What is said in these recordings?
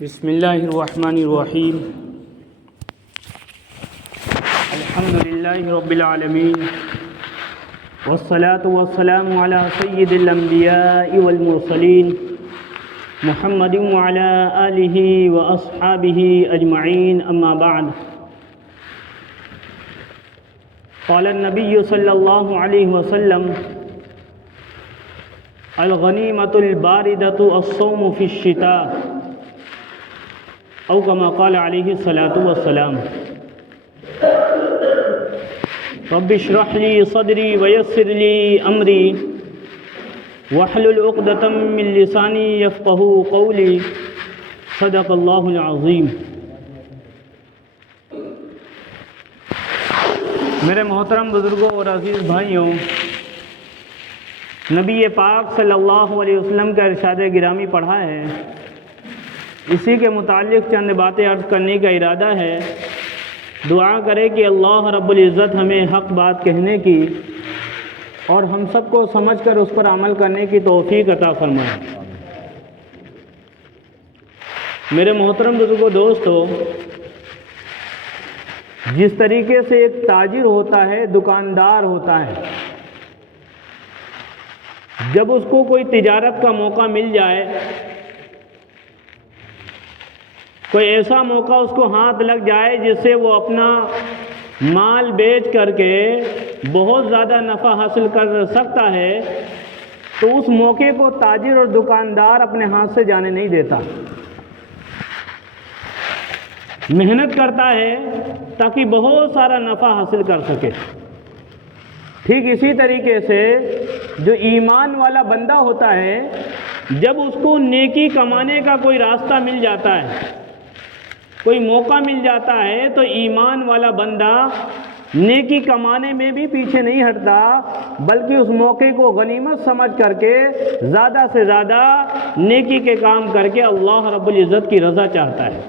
بسم اللہ الرحمن الرحیم الحمد للہ رب العالمین والصلاة والسلام علی سید الانبیاء والمرسلین محمد وعلی آلہ واصحابہ اجمعین اما بعد قال النبی صلی اللہ علیہ وسلم الغنیمۃ الباردۃ الصوم فی الشتاء او کما قال علیہ الصلاۃ والسلام رب اشرح لی صدری ویسر لی امری واحلل عقدۃ من لسانی یفقہوا قولی صدق اللہ العظیم۔ میرے محترم بزرگوں اور عزیز بھائیوں، نبی پاک صلی اللہ علیہ وسلم کا ارشاد گرامی پڑھا ہے، اسی کے متعلق چند باتیں عرض کرنے کا ارادہ ہے۔ دعا کرے کہ اللہ رب العزت ہمیں حق بات کہنے کی اور ہم سب کو سمجھ کر اس پر عمل کرنے کی توفیق عطا فرمائے۔ میرے محترم بزرگوں دوستو، جس طریقے سے ایک تاجر ہوتا ہے، دکاندار ہوتا ہے، جب اس کو کوئی تجارت کا موقع مل جائے، کوئی ایسا موقع اس کو ہاتھ لگ جائے جس سے وہ اپنا مال بیچ کر کے بہت زیادہ نفع حاصل کر سکتا ہے، تو اس موقع کو تاجر اور دکاندار اپنے ہاتھ سے جانے نہیں دیتا، محنت کرتا ہے تاکہ بہت سارا نفع حاصل کر سکے۔ ٹھیک اسی طریقے سے جو ایمان والا بندہ ہوتا ہے، جب اس کو نیکی کمانے کا کوئی راستہ مل جاتا ہے، کوئی موقع مل جاتا ہے، تو ایمان والا بندہ نیکی کمانے میں بھی پیچھے نہیں ہٹتا، بلکہ اس موقع کو غنیمت سمجھ کر کے زیادہ سے زیادہ نیکی کے کام کر کے اللہ رب العزت کی رضا چاہتا ہے۔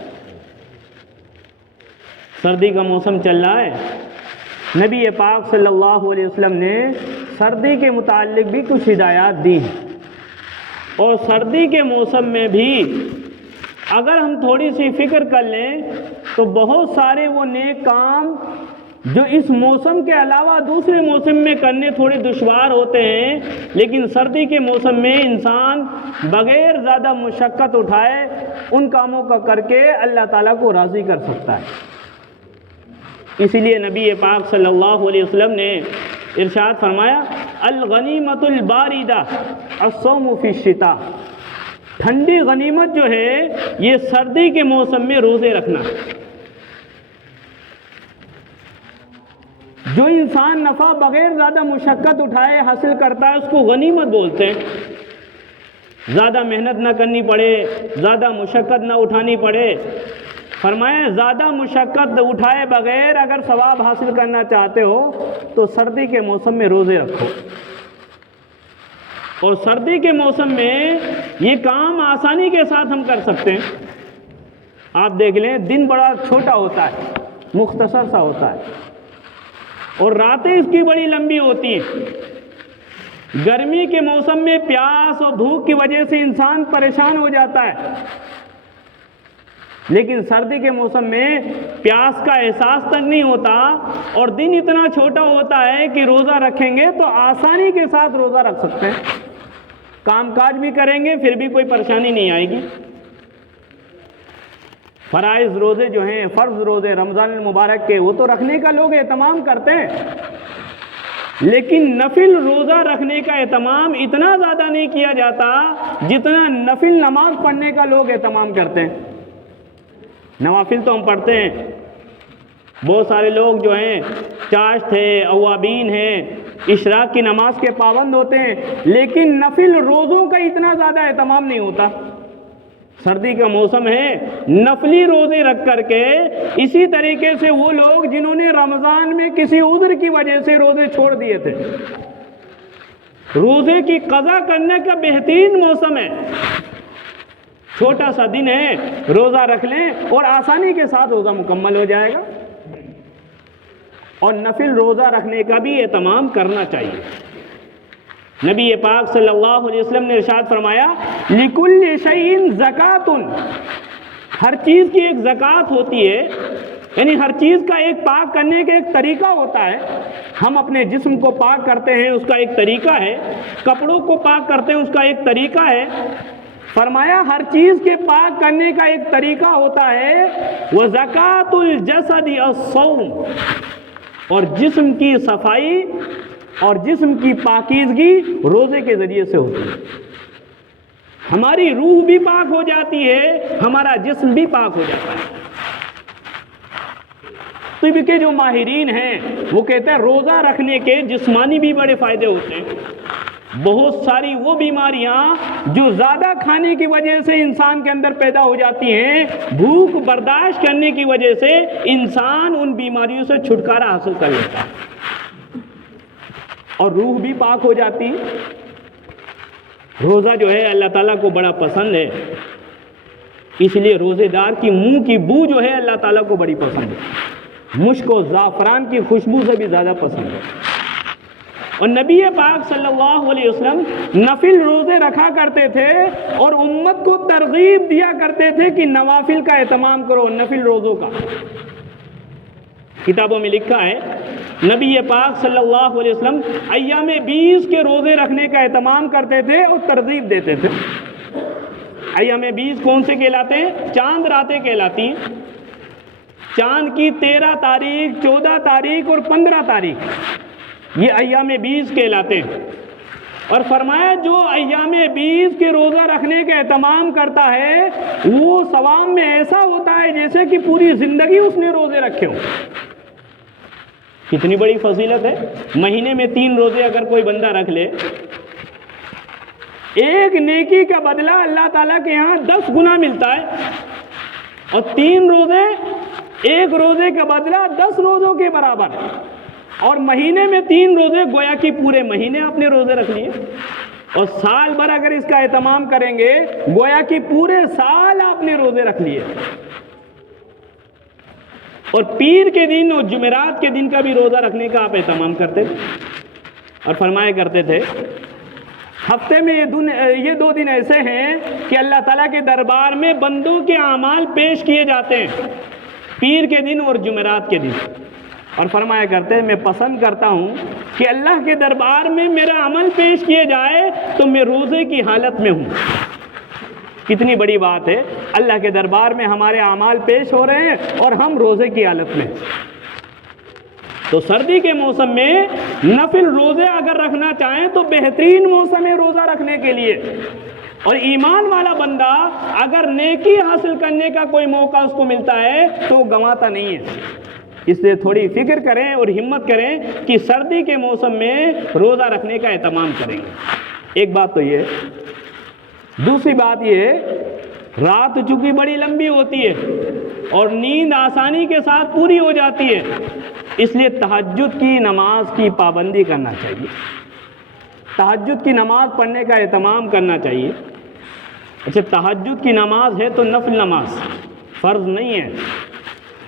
سردی کا موسم چل رہا ہے، نبی پاک صلی اللہ علیہ وسلم نے سردی کے متعلق بھی کچھ ہدایات دی ہیں، اور سردی کے موسم میں بھی اگر ہم تھوڑی سی فکر کر لیں تو بہت سارے وہ نیک کام جو اس موسم کے علاوہ دوسرے موسم میں کرنے تھوڑے دشوار ہوتے ہیں، لیکن سردی کے موسم میں انسان بغیر زیادہ مشقت اٹھائے ان کاموں کا کر کے اللہ تعالیٰ کو راضی کر سکتا ہے۔ اسی لیے نبی پاک صلی اللہ علیہ وسلم نے ارشاد فرمایا، الغنیمۃ الباردہ الصوم فی الشتاء، ٹھنڈی غنیمت جو ہے یہ سردی کے موسم میں روزے رکھنا۔ جو انسان نفع بغیر زیادہ مشقت اٹھائے حاصل کرتا ہے اس کو غنیمت بولتے ہیں۔ زیادہ محنت نہ کرنی پڑے، زیادہ مشقت نہ اٹھانی پڑے۔ فرمایا زیادہ مشقت اٹھائے بغیر اگر ثواب حاصل کرنا چاہتے ہو تو سردی کے موسم میں روزے رکھو، اور سردی کے موسم میں یہ کام آسانی کے ساتھ ہم کر سکتے ہیں۔ آپ دیکھ لیں، دن بڑا چھوٹا ہوتا ہے، مختصر سا ہوتا ہے، اور راتیں اس کی بڑی لمبی ہوتی ہیں۔ گرمی کے موسم میں پیاس اور بھوک کی وجہ سے انسان پریشان ہو جاتا ہے، لیکن سردی کے موسم میں پیاس کا احساس تک نہیں ہوتا، اور دن اتنا چھوٹا ہوتا ہے کہ روزہ رکھیں گے تو آسانی کے ساتھ روزہ رکھ سکتے ہیں، کام کاج بھی کریں گے پھر بھی کوئی پریشانی نہیں آئے گی۔ فرائض روزے جو ہیں، فرض روزے رمضان المبارک کے، وہ تو رکھنے کا لوگ اہتمام کرتے ہیں، لیکن نفل روزہ رکھنے کا اہتمام اتنا زیادہ نہیں کیا جاتا جتنا نفل نماز پڑھنے کا لوگ اہتمام کرتے ہیں۔ نوافل تو ہم پڑھتے ہیں، بہت سارے لوگ جو ہیں چاشت ہیں، اوابین ہیں، اشراق کی نماز کے پابند ہوتے ہیں، لیکن نفل روزوں کا اتنا زیادہ اہتمام نہیں ہوتا۔ سردی کا موسم ہے، نفلی روزے رکھ کر کے، اسی طریقے سے وہ لوگ جنہوں نے رمضان میں کسی عذر کی وجہ سے روزے چھوڑ دیے تھے، روزے کی قضا کرنے کا بہترین موسم ہے۔ چھوٹا سا دن ہے، روزہ رکھ لیں اور آسانی کے ساتھ روزہ مکمل ہو جائے گا، اور نفل روزہ رکھنے کا بھی اہتمام کرنا چاہیے۔ نبی پاک صلی اللہ علیہ وسلم نے ارشاد فرمایا، لِكُلِّ شَيْءٍ زَكَاتٌ، ہر چیز کی ایک زکوٰۃ ہوتی ہے، یعنی ہر چیز کا ایک پاک کرنے کا ایک طریقہ ہوتا ہے۔ ہم اپنے جسم کو پاک کرتے ہیں، اس کا ایک طریقہ ہے، کپڑوں کو پاک کرتے ہیں، اس کا ایک طریقہ ہے۔ فرمایا ہر چیز کے پاک کرنے کا ایک طریقہ ہوتا ہے، وَزَكَاةُ الْجَسَدِ الصَّوْمُ، اور جسم کی صفائی اور جسم کی پاکیزگی روزے کے ذریعے سے ہوتی ہے۔ ہماری روح بھی پاک ہو جاتی ہے، ہمارا جسم بھی پاک ہو جاتا ہے۔ طب کے جو ماہرین ہیں وہ کہتے ہیں روزہ رکھنے کے جسمانی بھی بڑے فائدے ہوتے ہیں۔ بہت ساری وہ بیماریاں جو زیادہ کھانے کی وجہ سے انسان کے اندر پیدا ہو جاتی ہیں، بھوک برداشت کرنے کی وجہ سے انسان ان بیماریوں سے چھٹکارا حاصل کر لیتا ہے اور روح بھی پاک ہو جاتی۔ روزہ جو ہے اللہ تعالیٰ کو بڑا پسند ہے، اس لیے روزے دار کی منہ کی بو جو ہے اللہ تعالیٰ کو بڑی پسند ہے، مشک و زعفران کی خوشبو سے بھی زیادہ پسند ہے۔ اور نبی پاک صلی اللہ علیہ وسلم نفل روزے رکھا کرتے تھے اور امت کو ترغیب دیا کرتے تھے کہ نوافل کا اہتمام کرو، نفل روزوں کا۔ کتابوں میں لکھا ہے نبی پاک صلی اللہ علیہ وسلم ایام 20 کے روزے رکھنے کا اہتمام کرتے تھے اور ترغیب دیتے تھے۔ ایام 20 کون سے کہلاتے ہیں؟ چاند راتیں کہلاتی ہیں۔ چاند کی 13 تاریخ، 14 تاریخ اور 15 تاریخ یہ ایام 20 کہلاتے ہیں۔ اور فرمایا جو ایام 20 کے روزہ رکھنے کا اہتمام کرتا ہے وہ ثواب میں ایسا ہوتا ہے جیسے کہ پوری زندگی اس نے روزے رکھے ہوں۔ کتنی بڑی فضیلت ہے۔ مہینے میں 3 روزے اگر کوئی بندہ رکھ لے، ایک نیکی کا بدلہ اللہ تعالیٰ کے یہاں 10 گنا ملتا ہے، اور 3 روزے، ایک روزے کا بدلہ 10 روزوں کے برابر، اور مہینے میں 3 روزے گویا کہ پورے مہینے آپ نے روزے رکھ لیے، اور سال بھر اگر اس کا اہتمام کریں گے گویا کہ پورے سال آپ نے روزے رکھ لیے۔ اور پیر کے دن اور جمعرات کے دن کا بھی روزہ رکھنے کا آپ اہتمام کرتے تھے، اور فرمایا کرتے تھے ہفتے میں یہ 2 دن ایسے ہیں کہ اللہ تعالیٰ کے دربار میں بندوں کے اعمال پیش کیے جاتے ہیں، پیر کے دن اور جمعرات کے دن۔ اور فرمایا کرتے ہیں میں پسند کرتا ہوں کہ اللہ کے دربار میں میرا عمل پیش کیے جائے تو میں روزے کی حالت میں ہوں۔ کتنی بڑی بات ہے، اللہ کے دربار میں ہمارے اعمال پیش ہو رہے ہیں اور ہم روزے کی حالت میں۔ تو سردی کے موسم میں نفل روزے اگر رکھنا چاہیں تو بہترین موسم ہے روزہ رکھنے کے لیے۔ اور ایمان والا بندہ اگر نیکی حاصل کرنے کا کوئی موقع اس کو ملتا ہے تو وہ گنواتا نہیں ہے۔ اس لیے تھوڑی فکر کریں اور ہمت کریں کہ سردی کے موسم میں روزہ رکھنے کا اہتمام کریں گے۔ ایک بات تو یہ، دوسری بات یہ، رات چونکہ بڑی لمبی ہوتی ہے اور نیند آسانی کے ساتھ پوری ہو جاتی ہے، اس لیے تہجد کی نماز کی پابندی کرنا چاہیے، تہجد کی نماز پڑھنے کا اہتمام کرنا چاہیے۔ اچھا، تہجد کی نماز ہے تو نفل نماز، فرض نہیں ہے،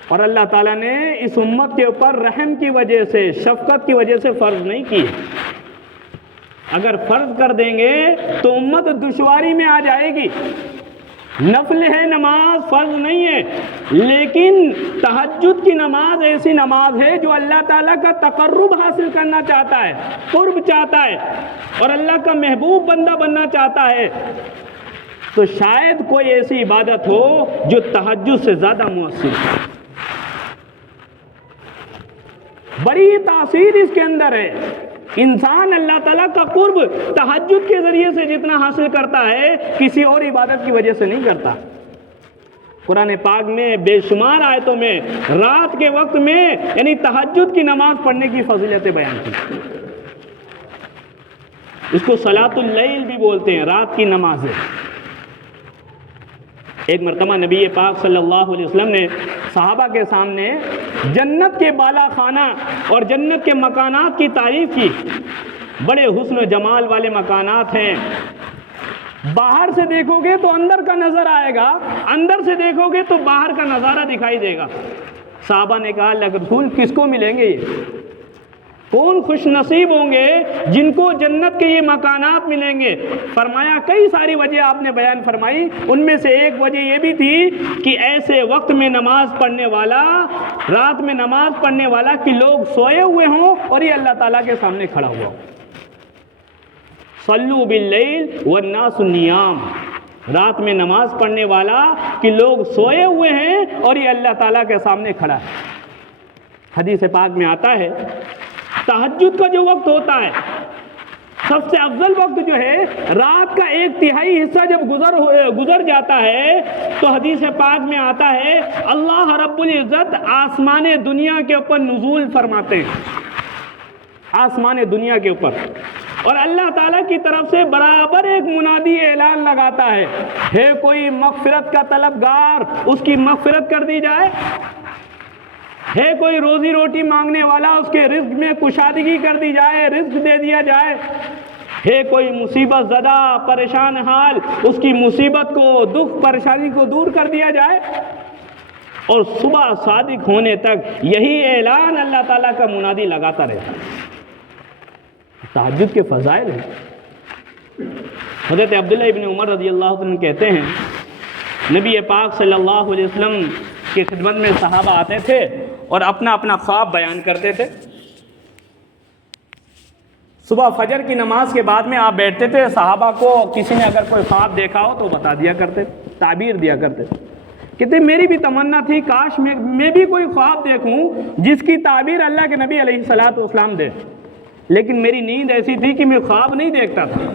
اور اللہ تعالیٰ نے اس امت کے اوپر رحم کی وجہ سے، شفقت کی وجہ سے فرض نہیں کی ہے۔ اگر فرض کر دیں گے تو امت دشواری میں آ جائے گی۔ نفل ہے نماز، فرض نہیں ہے، لیکن تہجد کی نماز ایسی نماز ہے جو اللہ تعالیٰ کا تقرب حاصل کرنا چاہتا ہے، قرب چاہتا ہے، اور اللہ کا محبوب بندہ بننا چاہتا ہے، تو شاید کوئی ایسی عبادت ہو جو تہجد سے زیادہ مؤثر ہے۔ بڑی تاثیر اس کے اندر ہے۔ انسان اللہ تعالیٰ کا قرب تہجد کے ذریعے سے جتنا حاصل کرتا ہے کسی اور عبادت کی وجہ سے نہیں کرتا۔ قرآن پاک میں بے شمار آیتوں میں رات کے وقت میں یعنی تہجد کی نماز پڑھنے کی فضیلتیں بیان کی۔ اس کو صلاۃ اللیل بھی بولتے ہیں، رات کی نماز ہے۔ ایک مرتبہ نبی پاک صلی اللہ علیہ وسلم نے صحابہ کے سامنے جنت کے بالا خانہ اور جنت کے مکانات کی تعریف کی۔ بڑے حسن و جمال والے مکانات ہیں، باہر سے دیکھو گے تو اندر کا نظر آئے گا، اندر سے دیکھو گے تو باہر کا نظارہ دکھائی دے گا۔ صحابہ نے کہا اللہ کے رسول کس کو ملیں گے یہ؟ کون خوش نصیب ہوں گے جن کو جنت کے یہ مکانات ملیں گے؟ فرمایا کئی ساری وجہ آپ نے بیان فرمائی، ان میں سے ایک وجہ یہ بھی تھی کہ ایسے وقت میں نماز پڑھنے والا، رات میں نماز پڑھنے والا کہ لوگ سوئے ہوئے ہوں اور یہ اللہ تعالیٰ کے سامنے کھڑا ہوا ہو۔ صلو باللیل والناس نیام، رات میں نماز پڑھنے والا کہ لوگ سوئے ہوئے ہیں اور یہ اللہ تعالیٰ کے سامنے کھڑا ہے۔ حدیث پاک میں آتا ہے تہجد کا جو وقت ہوتا ہے، سب سے افضل وقت جو ہے، رات کا 1/3 حصہ جب گزر جاتا ہے تو حدیث پاک میں آتا ہے اللہ رب العزت آسمان دنیا کے اوپر نزول فرماتے ہیں، آسمان دنیا کے اوپر، اور اللہ تعالیٰ کی طرف سے برابر ایک منادی اعلان لگاتا ہے کوئی مغفرت کا طلبگار، اس کی مغفرت کر دی جائے، ہے کوئی روزی روٹی مانگنے والا، اس کے رزق میں کشادگی کر دی جائے، رزق دے دیا جائے، ہے کوئی مصیبت زدہ پریشان حال، اس کی مصیبت کو، دکھ پریشانی کو دور کر دیا جائے۔ اور صبح صادق ہونے تک یہی اعلان اللہ تعالیٰ کا منادی لگاتا رہتا ہے۔ تہجد کے فضائل ہیں۔ حضرت عبداللہ ابن عمر رضی اللہ عنہ کہتے ہیں نبی پاک صلی اللہ علیہ وسلم کی خدمت میں صحابہ آتے تھے اور اپنا اپنا خواب بیان کرتے تھے۔ صبح فجر کی نماز کے بعد میں آپ بیٹھتے تھے، صحابہ کو کسی نے اگر کوئی خواب دیکھا ہو تو بتا دیا کرتے، تعبیر دیا کرتے۔ کہتے میری بھی تمنا تھی کاش میں بھی کوئی خواب دیکھوں جس کی تعبیر اللہ کے نبی علیہ الصلوۃ والسلام دے، لیکن میری نیند ایسی تھی کہ میں خواب نہیں دیکھتا تھا۔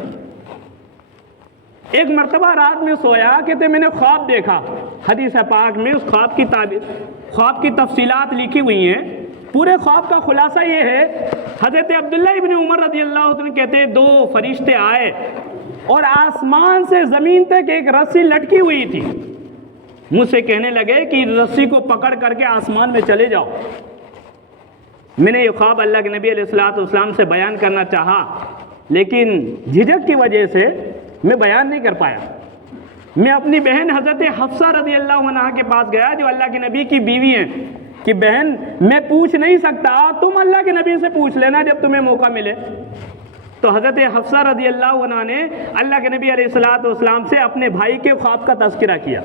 ایک مرتبہ رات میں سویا، کہتے میں نے خواب دیکھا، حدیث پاک میں اس خواب کی تعبیر، خواب کی تفصیلات لکھی ہوئی ہیں۔ پورے خواب کا خلاصہ یہ ہے، حضرت عبداللہ ابن عمر رضی اللہ عنہ کہتے ہیں 2 فرشتے آئے اور آسمان سے زمین تک ایک رسی لٹکی ہوئی تھی، مجھ سے کہنے لگے کہ رسی کو پکڑ کر کے آسمان میں چلے جاؤ۔ میں نے یہ خواب اللہ کے نبی علیہ الصلوۃ والسلام سے بیان کرنا چاہا، لیکن جھجک کی وجہ سے میں بیان نہیں کر پایا۔ میں اپنی بہن حضرت حفصہ رضی اللہ عنہا کے پاس گیا جو اللہ کے نبی کی بیوی ہیں، کہ بہن میں پوچھ نہیں سکتا، تم اللہ کے نبی سے پوچھ لینا جب تمہیں موقع ملے۔ تو حضرت حفصہ رضی اللہ عنہ نے اللہ کے نبی علیہ الصلوۃ والسلام سے اپنے بھائی کے خواب کا تذکرہ کیا۔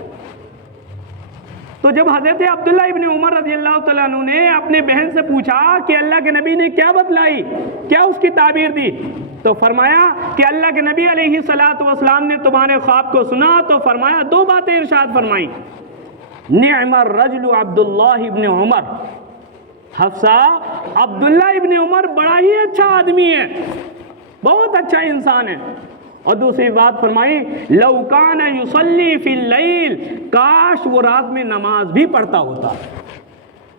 تو جب حضرت عبداللہ ابن عمر رضی اللہ تعالیٰ عنہ نے اپنے بہن سے پوچھا کہ اللہ کے نبی نے کیا بتلائی، کیا اس کی تعبیر دی، تو فرمایا کہ اللہ کے نبی علیہ الصلوۃ والسلام نے تمہارے خواب کو سنا تو فرمایا 2 باتیں ارشاد فرمائی، نعم الرجل عبداللہ ابن عمر، حفصہ عبداللہ ابن عمر بڑا ہی اچھا آدمی ہے، بہت اچھا انسان ہے۔ اور دوسری بات فرمائی لو کان یصلی فی اللیل، کاش وہ رات میں نماز بھی پڑھتا ہوتا۔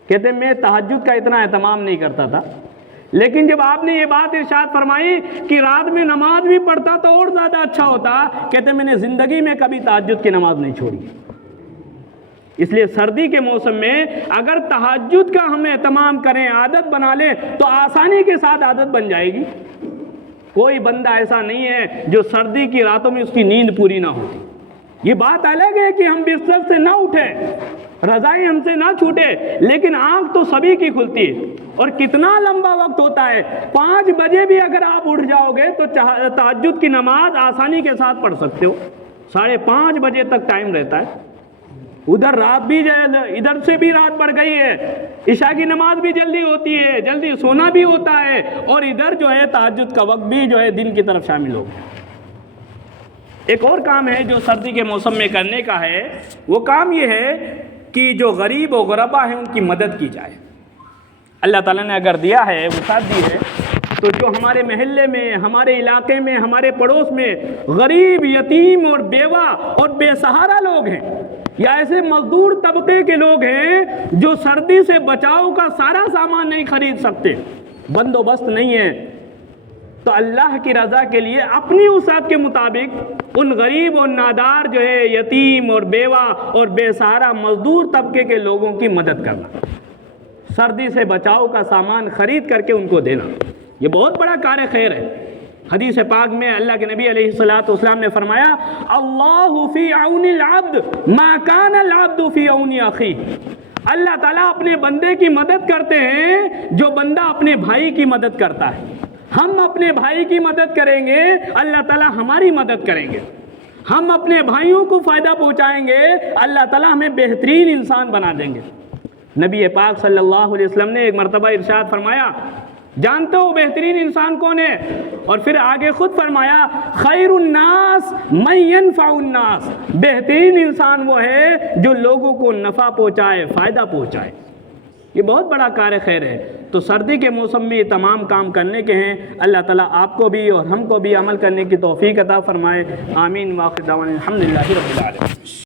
کہتے میں تہجد کا اتنا اہتمام نہیں کرتا تھا، لیکن جب آپ نے یہ بات ارشاد فرمائی کہ رات میں نماز بھی پڑھتا تو اور زیادہ اچھا ہوتا۔ کہتے میں نے زندگی میں کبھی تہجد کی نماز نہیں چھوڑی۔ اس لیے سردی کے موسم میں اگر تہجد کا ہم اہتمام کریں، عادت بنا لیں تو آسانی کے ساتھ عادت بن جائے گی۔ کوئی بندہ ایسا نہیں ہے جو سردی کی راتوں میں اس کی نیند پوری نہ ہوتی۔ یہ بات الگ ہے کہ ہم بستر سے نہ اٹھیں، رضائی ہم سے نہ چھوٹے، لیکن آنکھ تو سبھی کی کھلتی ہے۔ اور کتنا لمبا وقت ہوتا ہے، 5 بجے بھی اگر آپ اٹھ جاؤ گے تو تہجد کی نماز آسانی کے ساتھ پڑھ سکتے ہو۔ 5:30 بجے تک ٹائم رہتا ہے۔ ادھر رات بھی ادھر سے بھی رات بڑھ گئی ہے، عشاء کی نماز بھی جلدی ہوتی ہے، جلدی سونا بھی ہوتا ہے، اور ادھر جو ہے تہجد کا وقت بھی جو ہے دن کی طرف شامل ہو گیا۔ ایک اور کام ہے جو سردی کے موسم میں کرنے کا ہے، وہ کام یہ ہے کہ جو غریب و غربا ہیں ان کی مدد کی جائے۔ اللہ تعالیٰ نے اگر دیا ہے، وسعت دی ہے، تو جو ہمارے محلے میں، ہمارے علاقے میں، ہمارے پڑوس میں غریب، یتیم اور بیوہ اور بے سہارا لوگ ہیں، یا ایسے مزدور طبقے کے لوگ ہیں جو سردی سے بچاؤ کا سارا سامان نہیں خرید سکتے، بندوبست نہیں ہے، تو اللہ کی رضا کے لیے اپنی وسعت کے مطابق ان غریب اور نادار جو ہے یتیم اور بیوہ اور بے سہارا مزدور طبقے کے لوگوں کی مدد کرنا، سردی سے بچاؤ کا سامان خرید کر کے ان کو دینا، یہ بہت بڑا کار خیر ہے۔ حدیث پاک میں اللہ کے نبی علیہ الصلوۃ والسلام نے فرمایا اللہ فی عون العبد ما کان العبد فی عون اخیہ، اللہ تعالیٰ اپنے بندے کی مدد کرتے ہیں جو بندہ اپنے بھائی کی مدد کرتا ہے. ہم اپنے بھائی کی مدد کریں گے، اللہ تعالیٰ ہماری مدد کریں گے. ہم اپنے بھائیوں کو فائدہ پہنچائیں گے، اللہ تعالیٰ ہمیں بہترین انسان بنا دیں گے. نبی پاک صلی اللہ علیہ وسلم نے ایک مرتبہ ارشاد فرمایا، جانتے ہو بہترین انسان کون ہے؟ اور پھر آگے خود فرمایا، خیر الناس من ينفع الناس، بہترین انسان وہ ہے جو لوگوں کو نفع پہنچائے، فائدہ پہنچائے. یہ بہت بڑا کار خیر ہے. تو سردی کے موسم میں یہ تمام کام کرنے کے ہیں. اللہ تعالیٰ آپ کو بھی اور ہم کو بھی عمل کرنے کی توفیق عطا فرمائے. آمین. واخر دعوانا الحمدللہ رب العالمین.